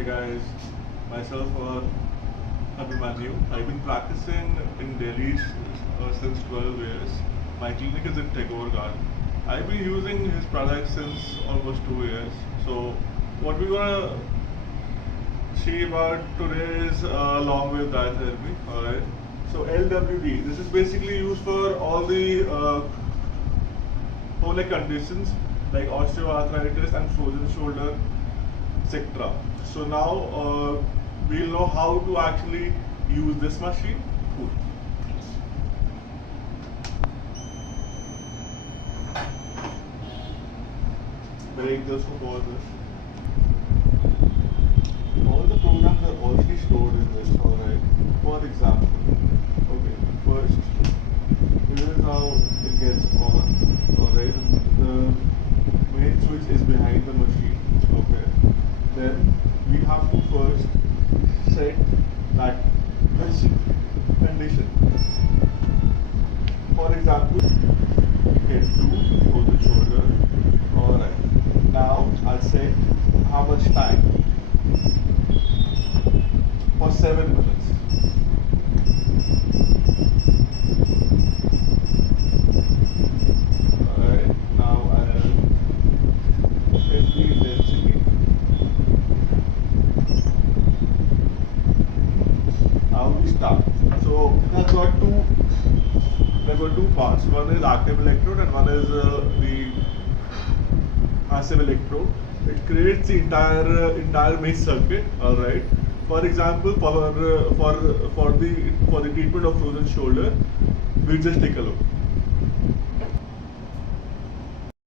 Hey guys, myself Abhimanyu. I've been practicing in Delhi since 12 years. My clinic is in Tagore Garden. I've been using his products since almost 2 years. So what we're gonna see about today is long-wave diathermy. Alright. So LWD, this is basically used for all the whole conditions like osteoarthritis and frozen shoulder, etc. So now we'll know how to actually use this machine. Cool. Break this for pauses. All the programs are already stored in this, alright. For example, okay, first, this is how it gets on, alright. The main switch is behind the machine, okay. Then we have to first set that this condition. For example, hit 2 for the shoulder. Alright. Now I'll set how much time? For 7 minutes. Alright, now I'll set the intensity. Now we start. So I've got two parts. One is active electrode and one is the passive electrode. It creates the entire mesh circuit. All right. For example, for the treatment of frozen shoulder, we'll just take a look.